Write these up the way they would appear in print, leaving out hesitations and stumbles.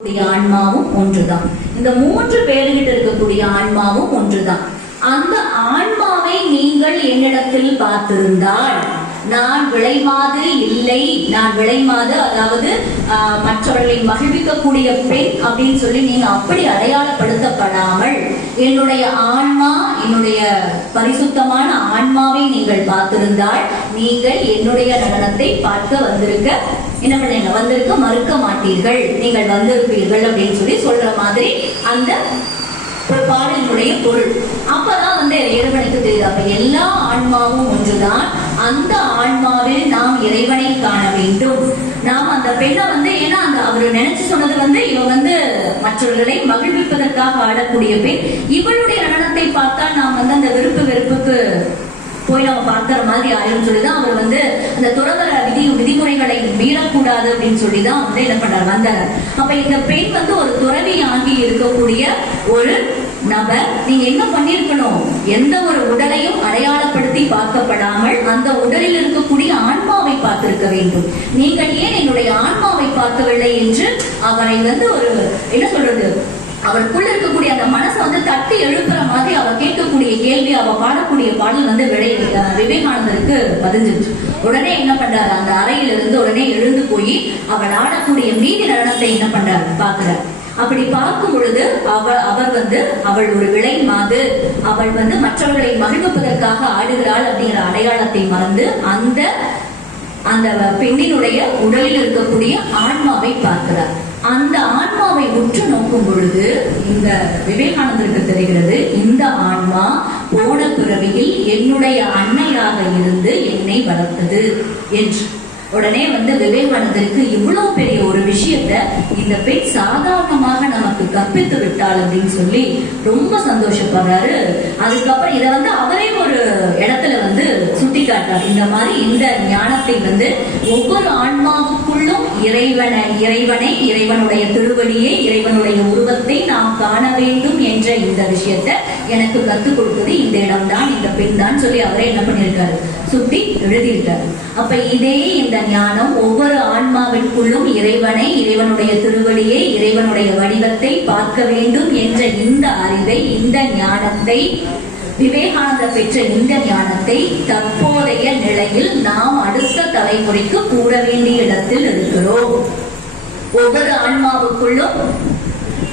ஆன்மாவும் ஒன்றுதான். இந்த 3 பேர்கிட்ட இருக்கக்கூடிய ஆன்மாவும் ஒன்றுதான். அந்த ஆன்மாவை நீங்கள் என்னிடத்தில் பார்த்திருந்தால் நான் விளைமாது இல்லை, நான் விளைமாது அதாவது மற்றவர்களை மகிழ்விக்கக்கூடிய பெண் அப்படின்னு சொல்லி நீங்க அப்படி அடையாளப்படுத்தப்படாமல் என்னுடைய ஆன்மா, என்னுடைய பரிசுத்தமான ஆன்மாவை நீங்கள் பார்த்திருந்தால் நீங்கள் என்னுடைய நடனத்தை பார்க்க வந்திருக்க மறுக்க மாட்டீர்கள், நீங்கள் வந்திருப்பீர்கள் அப்படின்னு சொல்லி சொல்ற மாதிரி அந்த பாடலினுடைய பொருள். அப்பதான் இறைவனுக்கு தெரியுது. அப்ப எல்லா ஆன்மாவும் ஒன்றுதான். அந்த ஆன்மாவில் நாம் இறைவனை காண வேண்டும். நாம் அந்த பெண்ணை ஏன்னா அவரு நினைச்சு சொன்னது இவ மற்றவர்களை மகிழ்விப்பதற்காக ஆடக்கூடிய பெண். இவளுடைய நடனத்தை பார்த்தா நாம் அந்த வெறுப்புக்கு போய் நம்ம பார்க்கிற மாதிரி ஆயிரம் சொல்லிதான் அவர் அந்த துறவர விதிமுறைகளை மீறக்கூடாது அப்படின்னு சொல்லிதான் என்ன பண்றாரு வந்தார். அப்ப இந்த பெண் ஒரு துறவி ஆகி இருக்கக்கூடிய ஒரு நபர். நீங்க என்ன பண்ணிருக்கணும், எந்த ஒரு உடலையும் அடையாளப்படுத்தி பார்க்கப்படாமல் அந்த உடலில் இருக்கக்கூடிய ஆன்மாவை பார்த்திருக்க வேண்டும். நீங்கள் ஏன் என்னுடைய ஆன்மாவை பார்க்கவில்லை என்று அவரை ஒரு என்ன சொல்றது, அவருக்குள்ள இருக்கக்கூடிய அந்த மனசை தட்டி எழுப்புற மாதிரி அவர் கேட்கக்கூடிய கேள்வி, அவ பாடக்கூடிய பாடல் விவேகானந்தருக்கு பதிஞ்சிருச்சு. உடனே என்ன பண்றாரு, அந்த அறையிலிருந்து உடனே எழுந்து போய் அவள் ஆடக்கூடிய மீதி நடனத்தை என்ன பண்றாரு பாக்குறார். அப்படி பார்க்கும் பொழுது அவர் அவள் ஒரு விலை மாது, அவள் மற்றவர்களை மகிழ்விப்பதற்காக ஆடுகிறாள் அப்படிங்கிற அடையாளத்தை மறந்து அந்த பெண்ணினுடைய உடலில் இருக்கக்கூடிய ஆன்மாவை பார்க்கிறார். அந்த ஆன்மாவை உற்று நோக்கும் பொழுது இந்த விவேகானந்தருக்கு தெரிகிறது, இந்த ஆன்மா போன பிறவியில் என்னுடைய அன்னையாக இருந்து என்னை வளர்த்தது என்று. உடனே விவேகானந்தருக்கு இவ்வளவு பெரிய ஒரு விஷயத்த இந்த பெண் சாதாரணமாக நமக்கு கற்பித்து விட்டாள் அப்படின்னு சொல்லி ரொம்ப சந்தோஷப்படுறாரு. அதுக்கப்புறம் இதை அவரே ஒரு இடத்துல சுட்டி காட்டார். இந்த மாதிரி இந்த ஞானத்தை ஒவ்வொரு ஆன்மாவுக்குள்ளும் இறைவனை இறைவனுடைய திருவடியை, இறைவனுடைய உருவத்தை நாம் காண வேண்டும் என்ற இந்த விஷயத்தை எனக்கு கற்றுக் கொடுத்தது இந்த இடம்தான், இந்த பெண் தான் சொல்லி அவரே என்ன பண்ணியிருக்காரு, சுட்டி எழுதியிருக்காரு. அப்ப இதே இந்த ஞானம் ஒவ்வொரு ஆன்மாவிற்குள்ளும் இறைவனை, இறைவனுடைய திருவடியை, இறைவனுடைய வடிவத்தை பார்க்க வேண்டும் என்ற இந்த அறிவை, இந்த ஞானத்தை விவேகானந்தர் பெற்ற இந்த ஞானத்தை தற்போதைய நிலையில் நாம் அடுத்த தலைமுறைக்கு கூற வேண்டிய இடத்தில் இருக்கிறோம். ஒவ்வொரு ஆன்மாவுக்குள்ளும்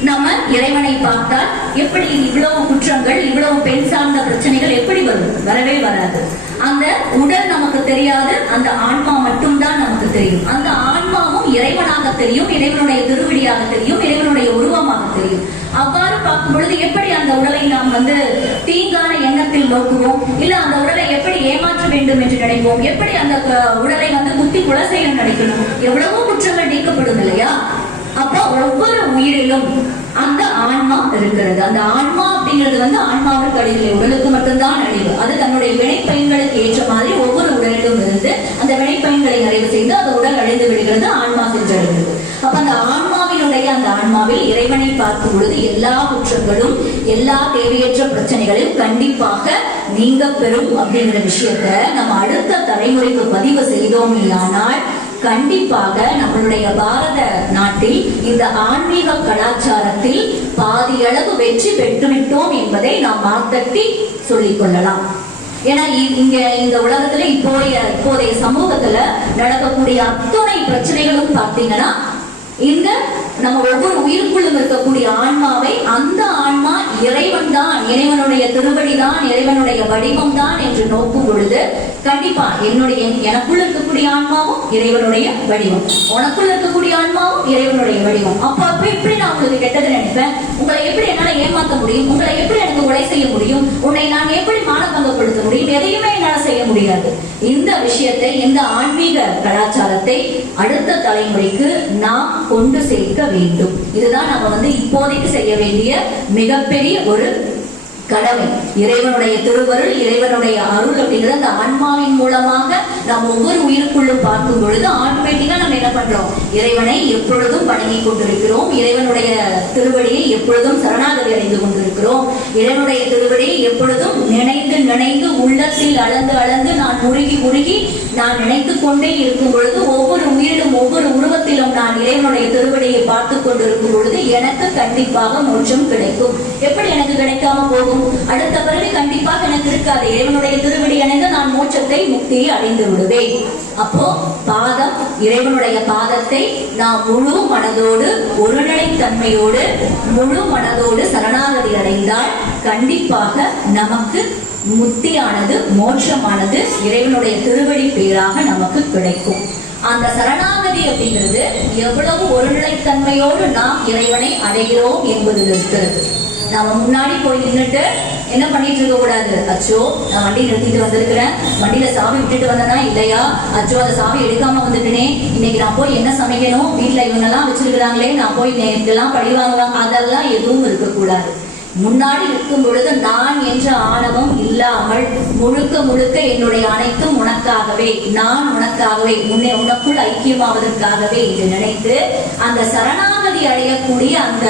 நம்ம இறைவனை பார்த்தால் எப்படி இவ்வளவு குற்றங்கள், இவ்வளவு பெண் சார்ந்த பிரச்சனைகள் எப்படி வரும்? வரவே வராது. அந்த உடல் நமக்கு தெரியாது, அந்த ஆன்மா மட்டும்தான் நமக்கு தெரியும். அந்த ஆன்மாவும் இறைவனாக தெரியும், இறைவனுடைய திருவடியாக தெரியும், இறைவனுடைய உருவமாக தெரியும். அவ்வாறு பார்க்கும் பொழுது எப்படி அந்த உடலை நாம் தீங்கான எண்ணத்தில் நோக்குவோம், இல்ல அந்த உடலை எப்படி ஏமாற்ற வேண்டும் என்று நினைப்போம், எப்படி அந்த உடலை குத்தி கொலை செய்ய நினைக்கணும், எவ்வளவோ குற்றங்கள் நீக்கப்படும் இல்லையா? அப்ப ஒவ்வொரு உயிரிலும் அந்த ஆன்மா இருக்கிறது. அந்த ஆன்மா அப்படிங்கிறது ஆன்மாவிற்கு அழிவு, உடலுக்கு மட்டும்தான் அழிவு. அது தன்னுடைய வினைப்பயன்களுக்கு ஏற்ற மாதிரி ஒவ்வொரு உடலிலும் இருந்து அந்த வினைப்பயன்களை நிறைவு செய்து அந்த உடல் அழிந்து விடுகிறது, ஆன்மா சென்றடைகிறது. அப்ப அந்த ஆன்மாவில் இறைவனை பார்க்கும் பொழுது எல்லா குற்றங்களும், எல்லா தேவையற்ற பிரச்சனைகளையும் கண்டிப்பாக நீங்க பெறும் அப்படிங்கிற விஷயத்த நம்ம அடுத்த தலைமுறைக்கு பதிவு செய்தோம். ஆனால் கண்டிப்பாக நம்மளுடைய பாரத நாட்டில் இந்த ஆன்மீக கலாச்சாரத்தில் பாதியளவு வெற்றி பெற்றுவிட்டோம் என்பதை நாம் மாத்தட்டி சொல்லிக் கொள்ளலாம். ஏன்னா இங்க இந்த உலகத்துல இப்போதைய சமூகத்துல நடக்கக்கூடிய அத்தனை பிரச்சனைகளும் பார்த்தீங்கன்னா இந்த நம்ம ஒவ்வொரு உயிருக்குள்ளும் இருக்கக்கூடிய ஆன்மாவை, அந்த ஆன்மா இறைவன் தான், இறைவனுடைய திருவடி தான், இறைவனுடைய வடிவம் தான் என்று நோக்கும் பொழுது கண்டிப்பா எனக்குள்ள இருக்கக்கூடிய ஆன்மாவும் இறைவனுடைய வடிவம், உனக்குள்ள இருக்கக்கூடிய ஆன்மாவும் இறைவனுடைய வடிவம். அப்ப எப்படி நான் உங்களுக்கு கெட்டது நினைப்பேன்? உங்களை எப்படி என்னால ஏமாத்த முடியும்? உங்களை எப்படி எனக்கு கொலை செய்ய முடியும்? உன்னை நான் எப்படி மானபங்கப்படுத்த முடியும்? எதையுமே என்னால செய்ய முடியாது. இந்த விஷயத்தை, இந்த ஆன்மீக கலாச்சாரத்தை அடுத்த தலைமுறைக்கு நாம் கொண்டு சேர்க்க வேண்டும். இதுதான் நம்ம இப்போதைக்கு செய்ய வேண்டிய மிகப்பெரிய ஒரு கடமை. இறைவனுடைய திருவருள், இறைவனுடைய அருள் அப்படிங்கிறது அந்த ஆன்மாவின் மூலமாக நாம் ஒவ்வொரு உயிருக்குள்ளும் பார்க்கும் பொழுது ஆட்டோமேட்டிக்கா நம்ம என்ன பண்றோம், இறைவனை எப்பொழுதும் வணங்கி கொண்டிருக்கிறோம். இறைவனுடைய திருவடியை எப்பொழுதும் சரணாகதி அடைந்து கொண்டிருக்கிறோம். இறைவனுடைய திருவடியை எப்பொழுதும் நினைந்து நினைந்து உள்ளத்தில் அளந்து அளந்து நான் உருகி நான் நினைத்துக் கொண்டே இருக்கும் பொழுது ஒவ்வொரு உயிரிலும் ஒவ்வொரு உருவத்திலும் நான் இறைவனுடைய திருவடியை பார்த்து கொண்டிருக்கும் பொழுது எனக்கு கண்டிப்பாக மோட்சம் கிடைக்கும். எப்படி எனக்கு கிடைக்காம போகும்? அடுத்த பிறகு கண்டிப்பாக எனக்கு இருக்காது. இறைவனுடைய திருவடி அடைந்து நான் மோட்சத்தை முக்தியை அடைந்து விடுவேன். அப்போ பாதம், இறைவனுடைய பாதத்தை நாம் முழு மனதோடு ஒருநிலை தன்மையோடு முழு மனதோடு சரணாகதி அடைந்தால் கண்டிப்பாக நமக்கு முக்தியானது மோட்சமானது இறைவனுடைய திருவடி பேராக நமக்கு கிடைக்கும். அந்த சரணாகதி அப்படிங்கிறது எவ்வளவு ஒருநிலைத்தன்மையோடு நாம் இறைவனை அடைகிறோம் என்பதில் இருக்கிறது. நாம முன்னாடி போய் நின்றுட்டு என்ன பண்ணிட்டு இருக்க கூடாது. அச்சோ, நான் வண்டி நிறுத்திட்டு வந்திருக்கிறேன், வண்டியில சாவி விட்டுட்டு வந்தனா இல்லையா, அச்சோ அந்த சாவி எடுக்காம வந்துட்டேனே, இன்னைக்கு நான் போய் என்ன சமைக்கணும், வீட்டுல இவங்க எல்லாம் வச்சிருக்கிறாங்களே, நான் போய் இதெல்லாம் பழிவாங்க, அதெல்லாம் எதுவும் இருக்கக்கூடாது. முன்னாடி இருக்கும் பொழுது நான் என்ற ஆணவம் இல்லாமல் முழுக்க முழுக்க என்னுடைய அனைத்தும் உனக்காகவே, நான் உனக்காகவே, உனக்குள் ஐக்கியமாவதற்காகவே என்று நினைத்து அந்த சரணாகதி அடையக்கூடிய அந்த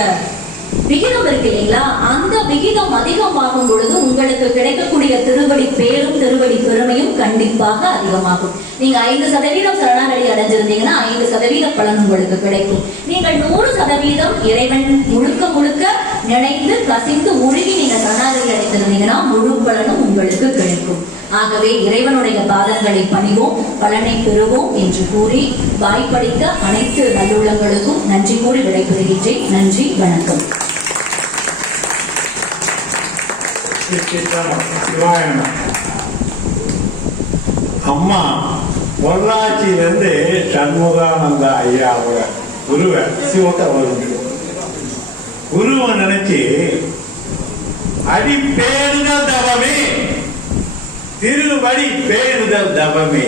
விகிதம் இருக்கு இல்லைங்களா, அந்த விகிதம் அதிகமாகும் பொழுது உங்களுக்கு கிடைக்கக்கூடிய திருவடி பேரும் திருவடி பெருமையும் கண்டிப்பாக அதிகமாகும். நீங்க 5% சரணாகதி அடைஞ்சிருந்தீங்கன்னா 5% பலன் உங்களுக்கு கிடைக்கும். நீங்கள் 100% இறைவன் முழுக்க முழுக்க நினைந்து கசிந்து உருகி நீங்க சரணாகதி அடைந்திருந்தீங்கன்னா முழு பலனும் உங்களுக்கு கிடைக்கும். ஆகவே இறைவனுடைய பாதங்களை பணிவோம், பலனை பெறுவோம் என்று கூறி வாய்ப்பளித்த அனைத்து நல்லுள்ளங்களுக்கும் நன்றி கூறி விடைபெறுகின்றேன். நன்றி, வணக்கம். அம்மா பொள்ளாச்சியிலிருந்து சண்முகானந்த ஐயாவோட குருவை சிவத்தை குருவை நினைச்சு அடி பேருதல் தவமே, திருவடி பேருதல் தவமே,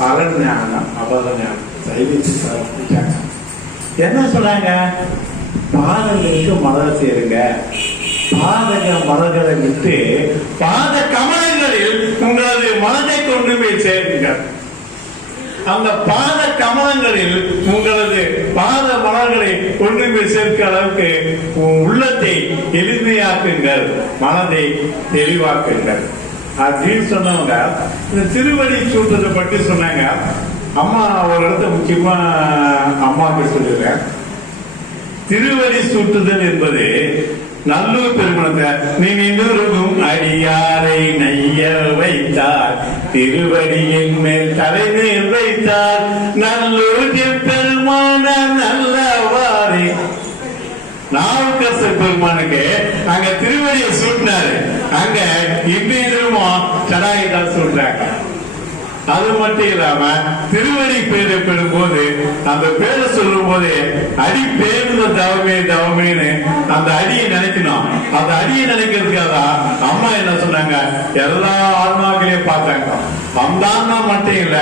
பலன் ஞானம் அபத ஞானம் என்ன சொன்னாங்க? பாதங்களுக்கு மலர் சேருங்க, பாதக மலர்களை விட்டு பாத கமலங்களில் உங்களது மனதை கொண்டு போய் சேருங்கள். அந்த பாத கமலங்களில் உங்களது பாத மலர்களை கொண்டு போய் சேர்க்க அளவுக்கு உள்ளத்தை எளிமையாக்குங்கள், மனதை தெளிவாக்குங்கள் அப்படின்னு சொன்னவங்க இந்த திருவடி சூட்டத்தை பற்றி சொன்னாங்க. அம்மா ஒரு இடத்த முக்கியமா அம்மாவுக்கு சொல்லுறேன். திருவடி சூட்டுதல் என்பது நல்லூர் பெருமணத்தை நினைந்துருகும் அடியாரை நைய வைத்தார், திருவடியின் மேல் தலைமையில் வைத்தார், நல்லூர் பெருமான நல்லவாரி. நாவுக்கரசர் பெருமானுக்கு அங்க திருவடியை சூட்டினாரு, அங்க இன்றையும் சடாயிதான் சூட்டுறாங்க. அது மட்டும் இல்லாம திருவடி பேரை பெறும் போது அந்த பேரை சொல்லும் போது அடி பேருந்த தவமே தவமேன்னு அந்த அடியை நினைக்கணும். அந்த அடியை நினைக்கிறதுக்காக அம்மா என்ன சொன்னாங்க, எல்லா ஆன்மாக்களையும் பார்த்தாங்க. அந்த ஆன்மா மட்டும் இல்ல,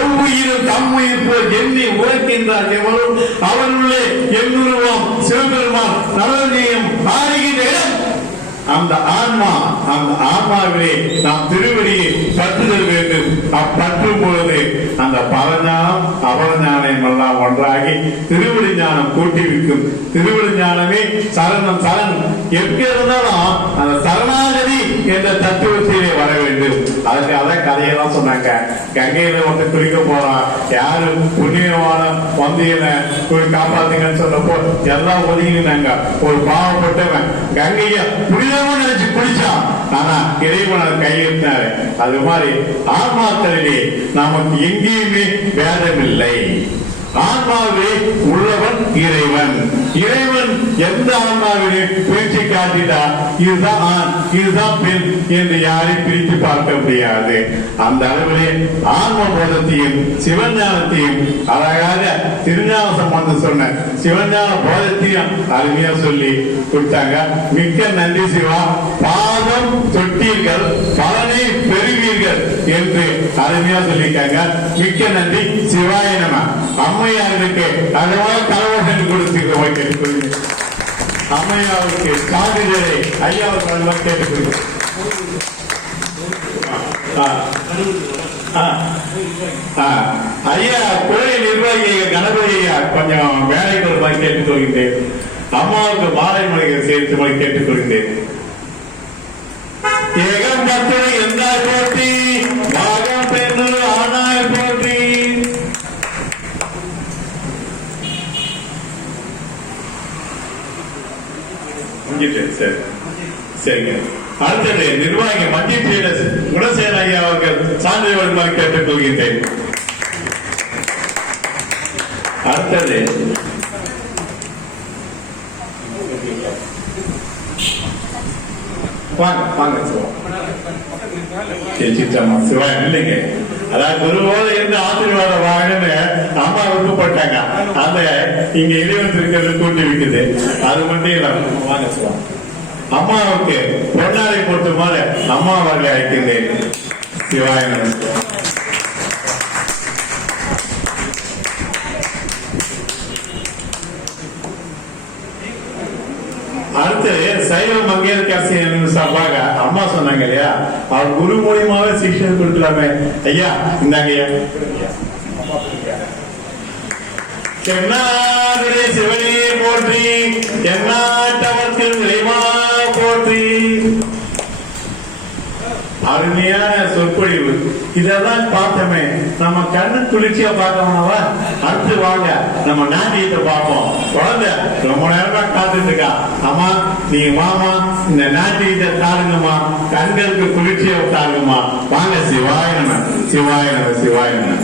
எவ்வுயிரும் தம்முயிர் போல் எண்ணி உரைக்கின்றார் எவரும் அவருள்ளே எண்ணுருவோம் சிவபெருமான் நலனையும் ஆறுகின்ற இடம் அந்த ஆன்மா. அந்த ஆன்மாவிலே நாம் திருவடியை பற்றுதல் வேண்டும். அப்பற்றும் பொழுது அந்த பரஞானம் அபரஞானம் எல்லாம் ஒன்றாகி திருவடி ஞானம் கூட்டி வைக்கும். திருவடி ஞானமே சரணம். சரண் எங்க இருந்தாலும் அந்த சரணாகதி என்ற தத்துவத்திலே வர வேண்டும். அதுக்கு அதான் கதையெல்லாம் சொன்னாங்க. கங்கையில ஒருத்தர் குளிக்க போறான், யாரு புண்ணியமான வந்தியில போய் காப்பாத்துங்கன்னு சொன்னப்போ எல்லாம் ஒதுங்கினாங்க. ஒரு பாவப்பட்டவன் கங்கைய புனிதமா நினைச்சு குளிச்சான், ஆனா இறைவன் கையெழுத்தினாரு. அது மாதிரி ஆன்மாக்களிலே நமக்கு எங்கேயுமே பேதம் இல்லை. ஆன்மாவிலே உள்ளவன் இறைவன். இறைவன் எந்த ஆன்மாவிலே பிரிச்சு காட்டிட்டா இதுதான் ஆண் இதுதான் பெண் என்று யாரையும் பிரித்து பார்க்க முடியாது. அந்த அளவிலே ஆன்ம போதத்தையும் சிவஞானத்தையும் அழகாக திருஞான சம்பந்தம் சொன்ன சிவஞான போதத்தையும் அருமையா சொல்லி கொடுத்தாங்க. மிக்க நன்றி சிவா. பாதம் தொட்டீர்கள் பலனை பெறுவீர்கள் என்று அருமையா சொல்லியிருக்காங்க. மிக்க நன்றி. சிவாய நம. அம்மையாருக்கு அதனால கலவரம் கொடுத்து அம்மையாருக்கு சான்றிதழை ஐயாவுக்கு கேட்டுக்கொள்கிறேன். ஐயா கோயில் நிர்வாகி கணபதி கொஞ்சம் வேலைக்கு ஒரு மாதிரி கேட்டுக்கொள்கின்றேன். அம்மாவுக்கு மாலை மணிகள் சேர்த்து கேட்டுக்கொள்கிறேன். ஏகம் பக்தனை எந்தாய் போற்றி, பாகம் பெண்ணு ஆனாய் போற்றி. சரி சரிங்க. அடுத்தது நிர்வாகி மத்திய ட்ரேடர்ஸ் குணசேகரன் ஐயா அவர்கள் சான்றிதழ் வழங்குமாறு கேட்டுக் கொள்கின்றேன். அடுத்தது வாங்க சிவாயம் இல்லைங்க. அதாவது குருவோடு இருந்து ஆசீர்வாதம் வாங்கன்னு அம்மா விருப்பப்பட்டாங்க. அந்த இங்க இறைவன் இருக்கிறது கூட்டி விக்குது. அது மட்டும் இல்ல வாங்க சிவம். அம்மாவுக்கு பொன்னாடை போட்டு மாதிரி அம்மா அவர்களை அழைக்கின்றேன். சிவாயம். அடுத்து சைவ மங்கையரசு சார்பாக அம்மா சொன்னாங்க இல்லையா, அவர் குரு மூலியமாவே சிக்ஷன் கொடுக்கலாமே. ஐயா இந்தாங்க ஐயா. தென்னாதிரை சிவனே போற்றி, தென்னாட்டவர்க்கு இறைவா போற்றி. அருமையான சொற்பொழிவு. இதெல்லாம் பார்த்தோமே, நம்ம கண்ணு குளிர்ச்சியா பார்த்தோம்னாவா. அடுத்து வாங்க நம்ம நாட்டியத்தை பார்ப்போம். குழந்தை ரொம்ப நேரமா காத்துட்டு இருக்கா. அம்மா நீங்க மாமா இந்த நாட்டியத்தை தாருங்கம்மா, கண்களுக்கு குளிர்ச்சியா தாருங்கம்மா. வாங்க. சிவாய நம சிவாய நம சிவாய நம.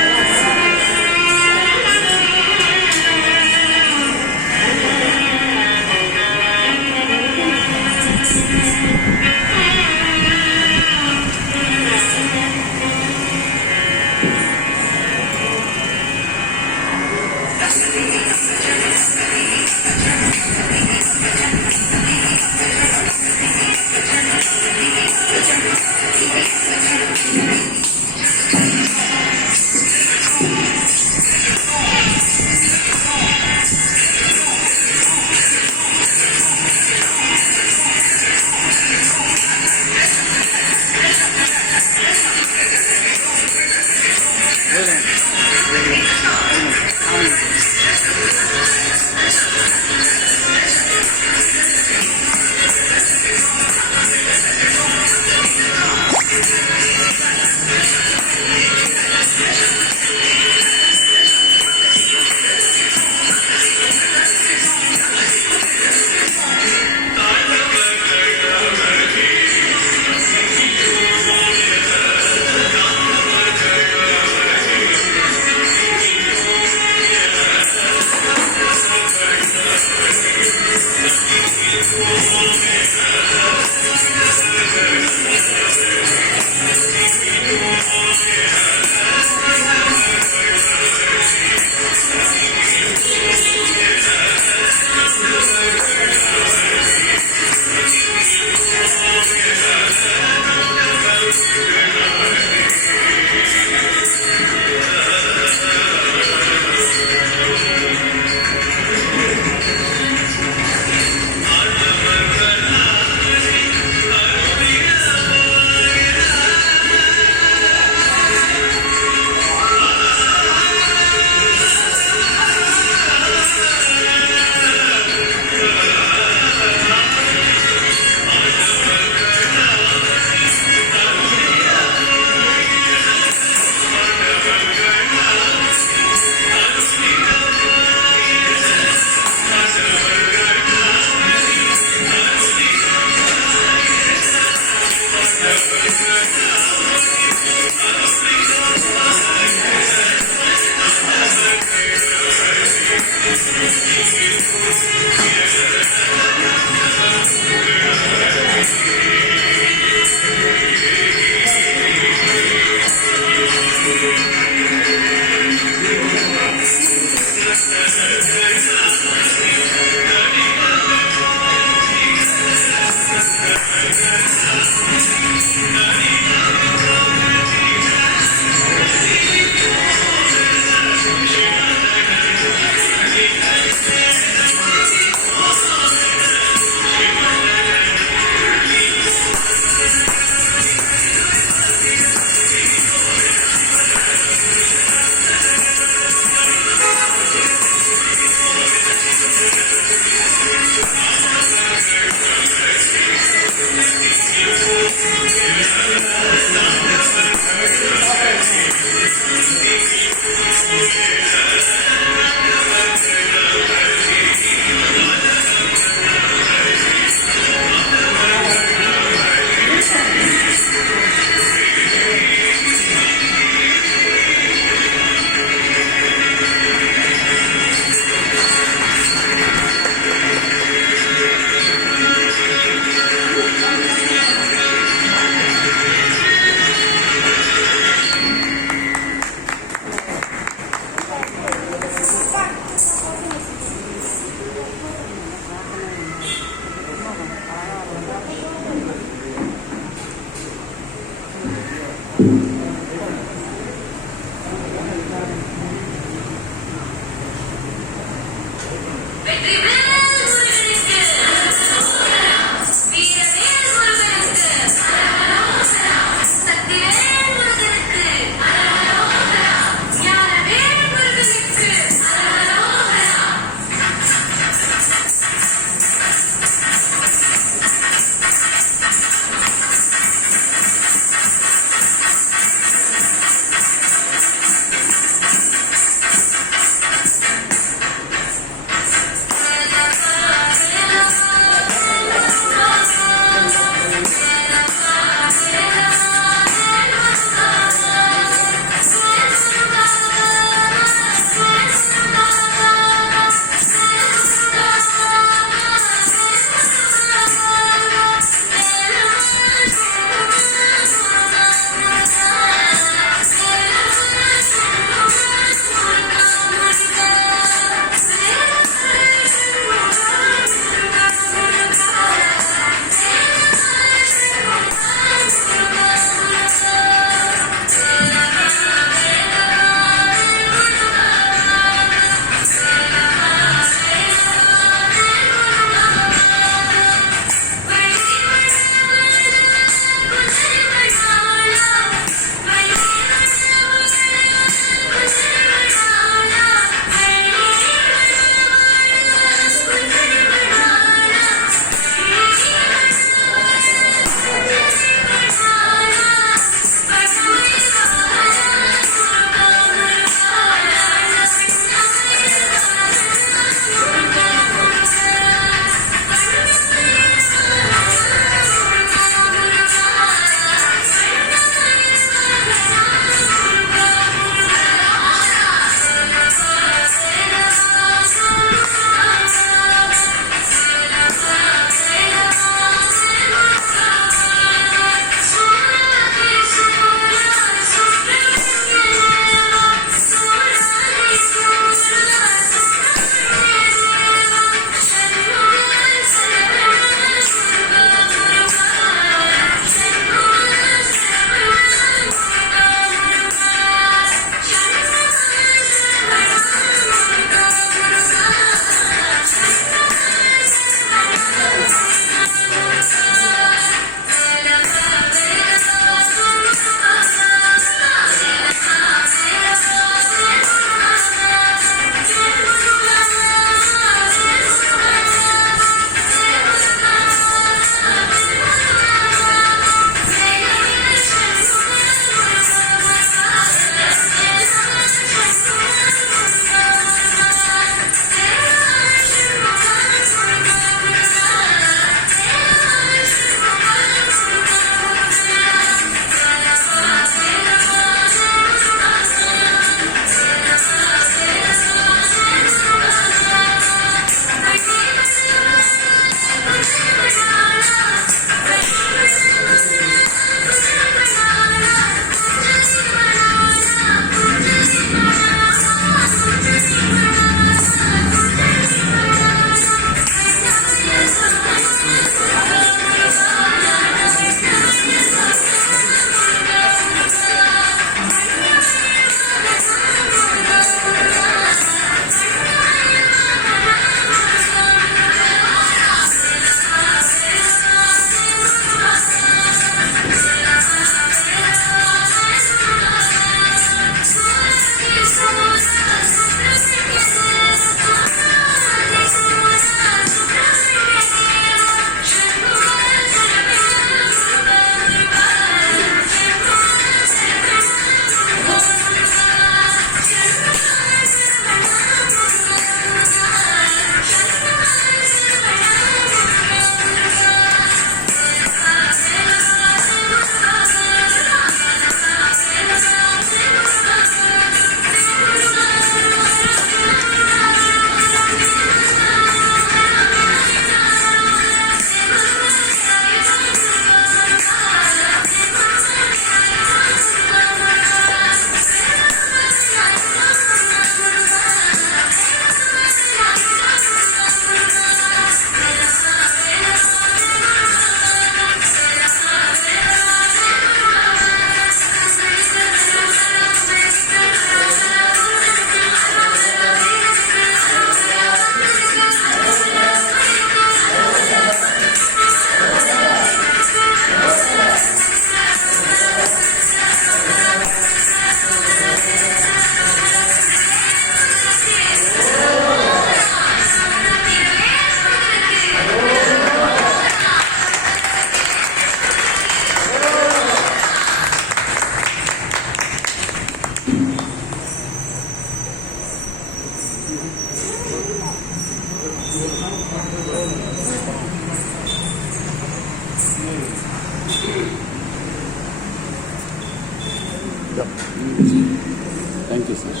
Thank you sir.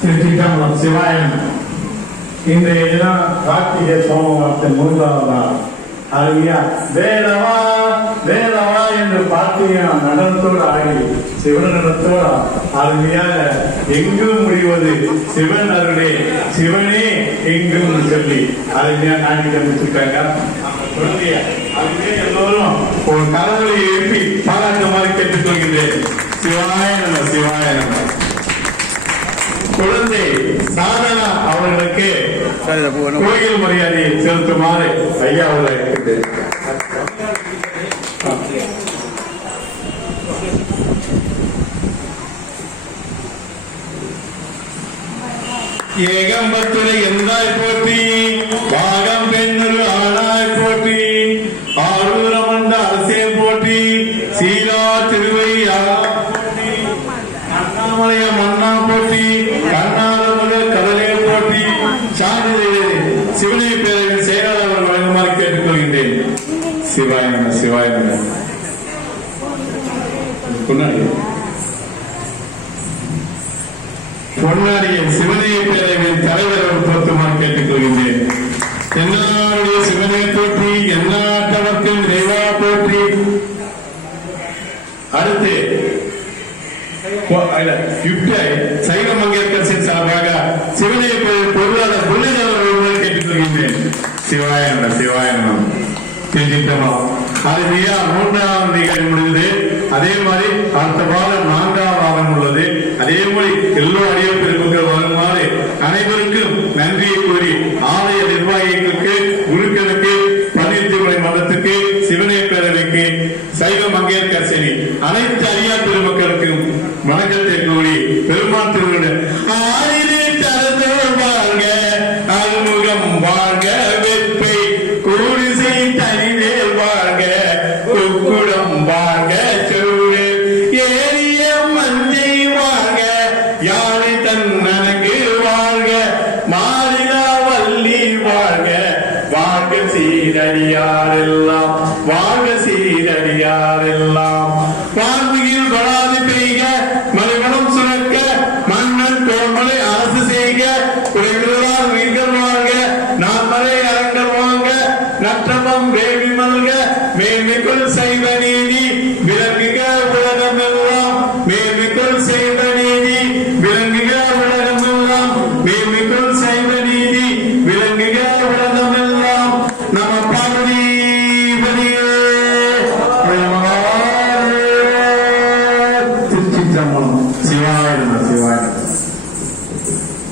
திருச்சிற்றம்பலம் சிவாயன். இன்றைய தினம் கார்த்திகை சோமவாரத்தின் 3வது நாள். அருமையா வேதவா வேதவா என்று பார்த்தீங்கன்னா நடனத்தோடு ஆடி சிவன் நடனத்தோடு அருமையாக எங்கும் முடிவது சிவன் அருளே சிவனே எங்கும் சொல்லி அருமையா நாட்டிக்க முடிச்சிருக்காங்க. குழந்தைய அதுவே எல்லோரும் ஒரு கரங்களை எழுப்பி பாராட்டுமாறு கேட்டுக்கொள்கிறேன். சிவாய நம சிவாய நம. குழந்தை சாதனா அவர்களுக்கு கோயில் மரியாதையை செலுத்துமாறு ஐயா அவர்களை இருக்கின்றேன். ஏகம்பத்துரை எந்தாய் போற்றி பாகம் பெண்ணொரு ஆனாய் போற்றி ஆரூரமண்ட அரசியல் போற்றி சீலா திருவையா போற்றி அண்ணாமலைய மன்னா போற்றி கண்ணால சிவாய நம சிவாய நம. பொன்னாடிய சிவனைய பேரவையின் தலைவர் அவர் பொருத்தமாக கேட்டுக் கொள்கின்றேன். எல்லாருடைய சிவனை போற்றி, எல்லாட்டவர்க்கும் இறைவா போற்றி. அடுத்து சைவ மங்கேற்கரசின் சார்பாக சிவனைய பேரவை பொருளாளர் புள்ளிதவர் கேட்டுக் கொள்கின்றேன். சிவாய நம சிவாய நம. அது மூன்றாவது நிகழ்ச்சி முடிந்தது. அதே மாதிரி அடுத்த வாரம் 4வது வாரம் உள்ளது. அதே மாதிரி எல்லோ அடிய பெருமக்கள் வருமாறு அனைவருக்கும் நன்றியை கூறி ஆலய நிர்வாகிகளுக்கு, குருக்களுக்கு, பதிவுத்துறை மன்றத்துக்கு, சிவனை பேரவைக்கு, சைவ மங்கையர்கரசி அனைத்து அடியா பெருமக்களுக்கும் வணக்கத்தை கூறி பெருமாள் திருவிழா ஆயிரே தரத்தோர் வாழ்க, அறுமுகம் வாழ்க, வெப்பை கூரிசை தனிவேல் வாழ்க, குக்குடம் வாழ்க, செவ்வே ஏரிய மஞ்சை வாழ்க, யானை தன்னனகு வாழ்க, மாறிலா வள்ளி வாழ்க, வாழ்க சீரடியாரெல்லாம், வாழ்க சீரடியாரெல்லாம். வாழ்வியில் வராது பெய்க, மலைவனம் சுரக்க, மன்னன் தோன்மலை அரசு செய்க, குறைகளால் நீங்கள் வாழ்க, நான் மலை அரங்கல் வாங்க, நற்றமம் வேவி மல்க, மேன்மைக்குள் சைவ நீதி விளங்குக உலகமெல்லாம்.